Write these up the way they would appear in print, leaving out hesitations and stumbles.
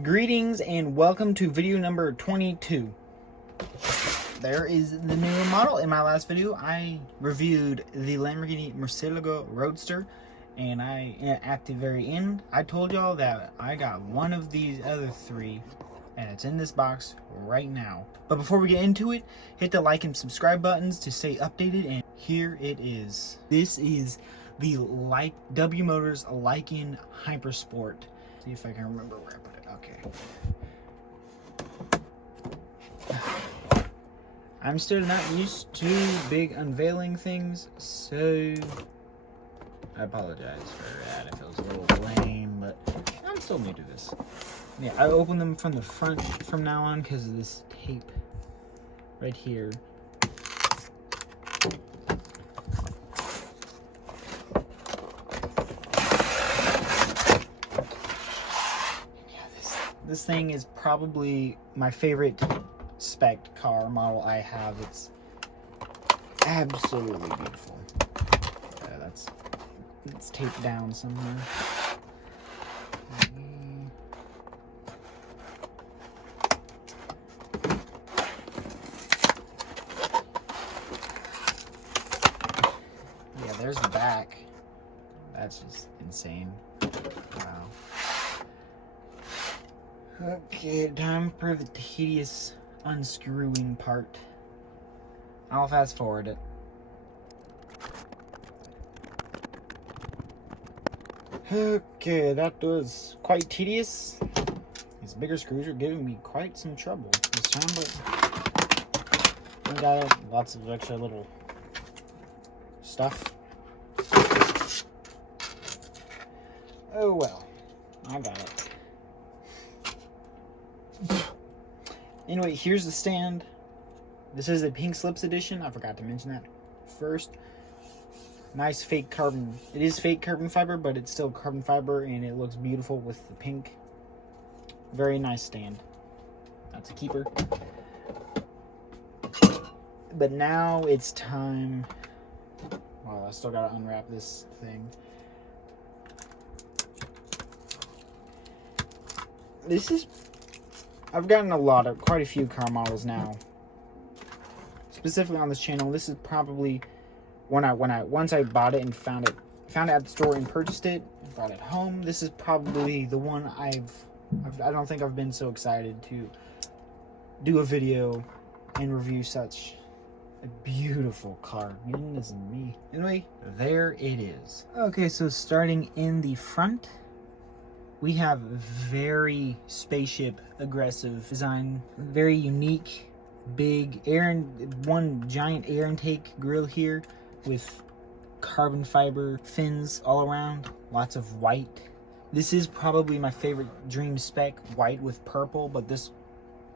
Greetings and welcome to video number 22. There is the newer model. In my last video, I reviewed the Lamborghini Murcielago Roadster, and at the very end, I told y'all that I got one of these other three, and it's in this box right now. But before we get into it, hit the like and subscribe buttons to stay updated, and here it is. This is the W Motors Lykan Hyperpsort. See if I can remember where I put it. Okay. I'm still not used to big unveiling things, so I apologize for that if it was a little lame, but I'm still new to this. Yeah, I open them from the front from now on because of this tape right here. This thing is probably my favorite spec car model I have. It's absolutely beautiful. It's taped down somewhere. Yeah, there's the back. That's just insane. Wow. Okay, time for the tedious unscrewing part. I'll fast forward it. Okay, that was quite tedious. These bigger screws are giving me quite some trouble this time, but I got lots of extra little stuff. Oh well, I got it. Anyway, here's the stand. This is a pink slips edition. I forgot to mention that first. Nice fake carbon. It is fake carbon fiber, but it's still carbon fiber, and it looks beautiful with the pink. Very nice stand. That's a keeper. But now it's time. Well, I still gotta unwrap this thing. I've gotten quite a few car models now. Specifically on this channel, this is probably once I bought it and found it at the store and purchased it, brought it home. This is probably the one I don't think I've been so excited to do a video and review such a beautiful car. Goodness me. Anyway, there it is. Okay, so starting in the front, we have very spaceship aggressive design, very unique, big one giant air intake grill here with carbon fiber fins all around, lots of white. This is probably my favorite dream spec, white with purple, but this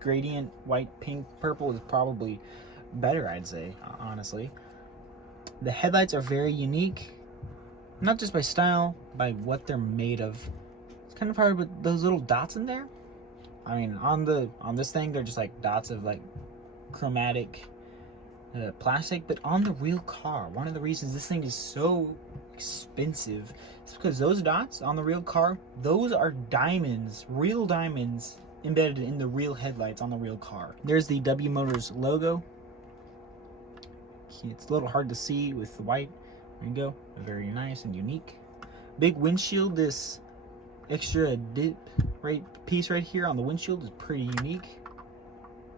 gradient white, pink, purple is probably better, I'd say, honestly. The headlights are very unique, not just by style, by what they're made of. Kind of hard with those little dots in there. I mean, on this thing, they're just like dots of like chromatic plastic, but on the real car, one of the reasons this thing is so expensive is because those dots on the real car, those are diamonds, real diamonds embedded in the real headlights on the real car. There's the W Motors logo. It's a little hard to see with the white. There you go. Very nice and unique. Big windshield. This extra dip piece right here on the windshield is pretty unique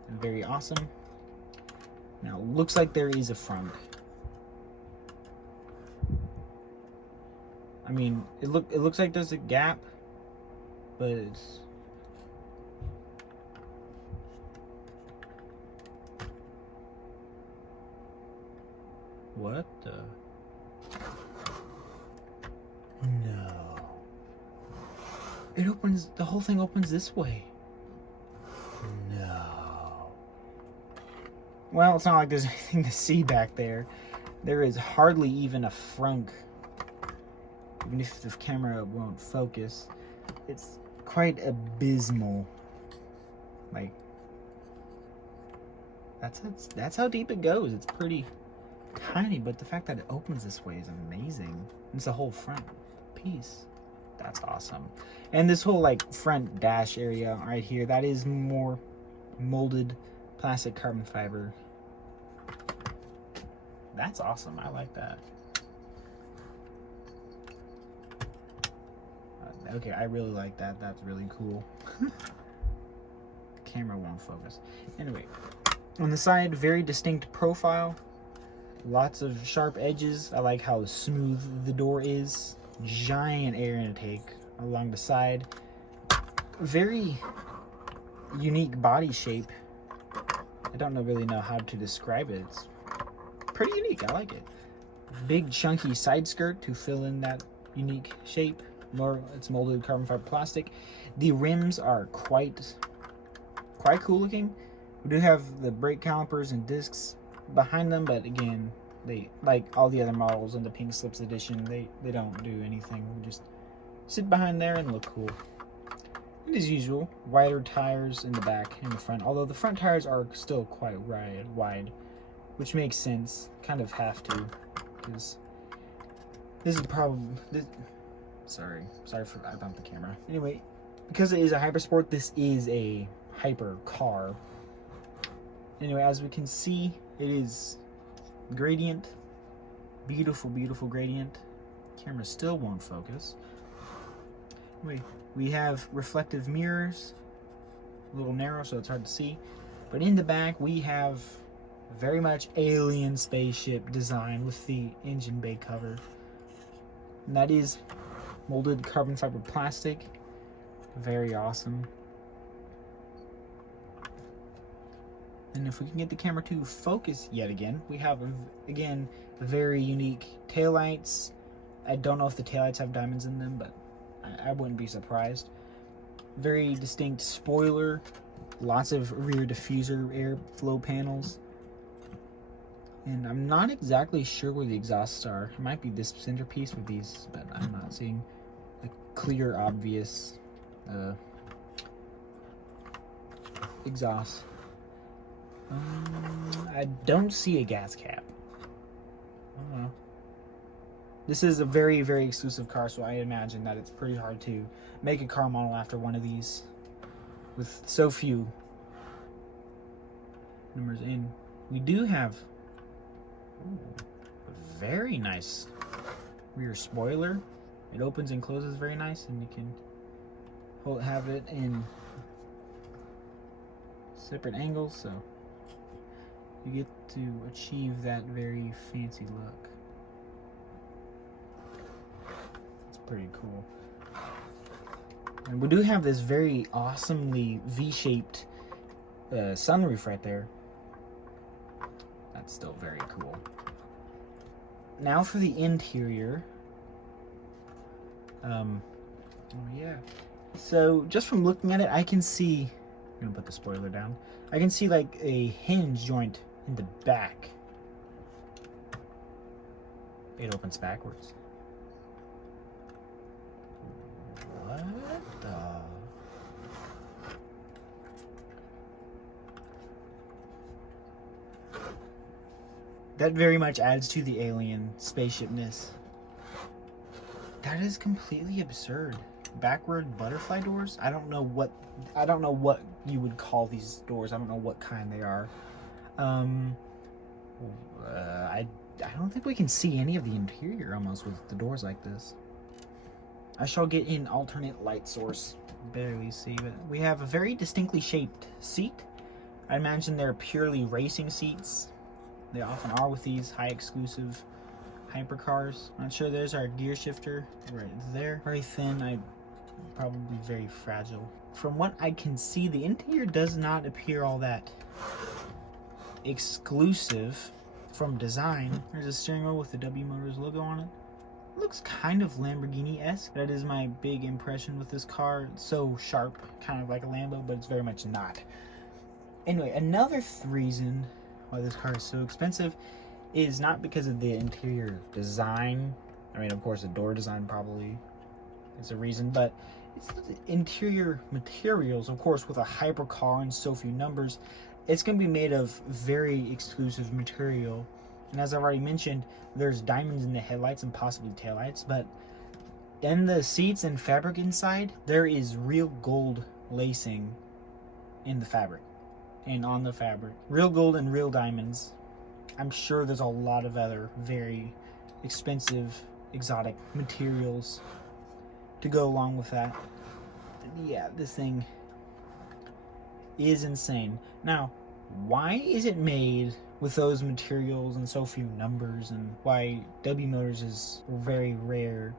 and very awesome. Now looks like there is a front. I mean, it looks like there's a gap, but it's what the no. It opens, the whole thing opens this way. No. Well, it's not like there's anything to see back there. There is hardly even a frunk. Even if the camera won't focus. It's quite abysmal. Like, that's how deep it goes. It's pretty tiny, but the fact that it opens this way is amazing. It's the whole front piece. That's awesome. And this whole like front dash area right here, that is more molded plastic carbon fiber. That's awesome. I like that. Okay, I really like that. That's really cool. Camera won't focus. Anyway, on the side, very distinct profile. Lots of sharp edges. I like how smooth the door is. Giant air intake along the side. Very unique body shape. I don't really know how to describe it. It's pretty unique. I like it. Big chunky side skirt to fill in that unique shape. More, it's molded carbon fiber plastic. The rims are quite cool looking. We do have the brake calipers and discs behind them, but again, they, like all the other models in the Pink Slips edition, they don't do anything. They just sit behind there and look cool. And as usual, wider tires in the back and the front, although the front tires are still quite wide, which makes sense. Kind of have to, because this is probably sorry for I bumped the camera. Anyway, because it is a hypersport, this is a hyper car. Anyway, as we can see, it is gradient. Beautiful gradient. Camera still won't focus. Anyway, we have reflective mirrors. A little narrow, so it's hard to see. But in the back, we have very much alien spaceship design with the engine bay cover. And that is molded carbon fiber plastic. Very awesome. And if we can get the camera to focus yet again, we have, again, very unique taillights. I don't know if the taillights have diamonds in them, but I wouldn't be surprised. Very distinct spoiler. Lots of rear diffuser airflow panels. And I'm not exactly sure where the exhausts are. It might be this centerpiece with these, but I'm not seeing a clear, obvious exhaust. I don't see a gas cap. I don't know. This is a very exclusive car, so I imagine that it's pretty hard to make a car model after one of these with so few numbers in. We do have a very nice rear spoiler. It opens and closes very nice, and you can have it in separate angles, so you get to achieve that very fancy look. It's pretty cool. And we do have this very awesomely V-shaped sunroof right there. That's still very cool. Now for the interior. Oh yeah. So just from looking at it, I can see, I'm gonna put the spoiler down. I can see like a hinge joint in the back. It opens backwards. What the? That very much adds to the alien spaceshipness. That is completely absurd. Backward butterfly doors? I don't know what you would call these doors. I don't know what kind they are. I don't think we can see any of the interior almost with the doors like this. I shall get an alternate light source. Barely see, but we have a very distinctly shaped seat. I imagine they're purely racing seats. They often are with these high exclusive hypercars. Not sure. There's our gear shifter right there. Very thin. Probably very fragile. From what I can see, the interior does not appear all that exclusive from design. There's a steering wheel with the W Motors logo on it. It looks kind of Lamborghini-esque. That is my big impression with this car. It's so sharp, kind of like a Lambo, but it's very much not. Anyway, another reason why this car is so expensive is not because of the interior design. I mean, of course, the door design probably is a reason, but it's the interior materials. Of course, with a hypercar and so few numbers, it's going to be made of very exclusive material. And as I've already mentioned, there's diamonds in the headlights and possibly taillights, but And the seats and fabric inside, there is real gold lacing in the fabric and on the fabric. Real gold and real diamonds. I'm sure there's a lot of other very expensive, exotic materials to go along with that. But yeah, this thing is insane. Now, why is it made with those materials and so few numbers, and why W Motors is very rare?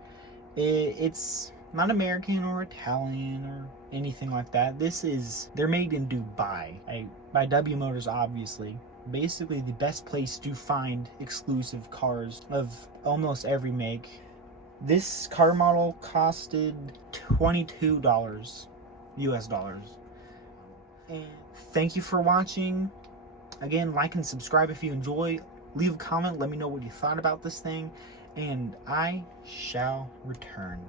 It's not American or Italian or anything like that. They're made in Dubai by W Motors, obviously. Basically the best place to find exclusive cars of almost every make. This car model costed $22 US dollars. And thank you for watching. Again, like and subscribe if you enjoy. Leave a comment, let me know what you thought about this thing, and I shall return.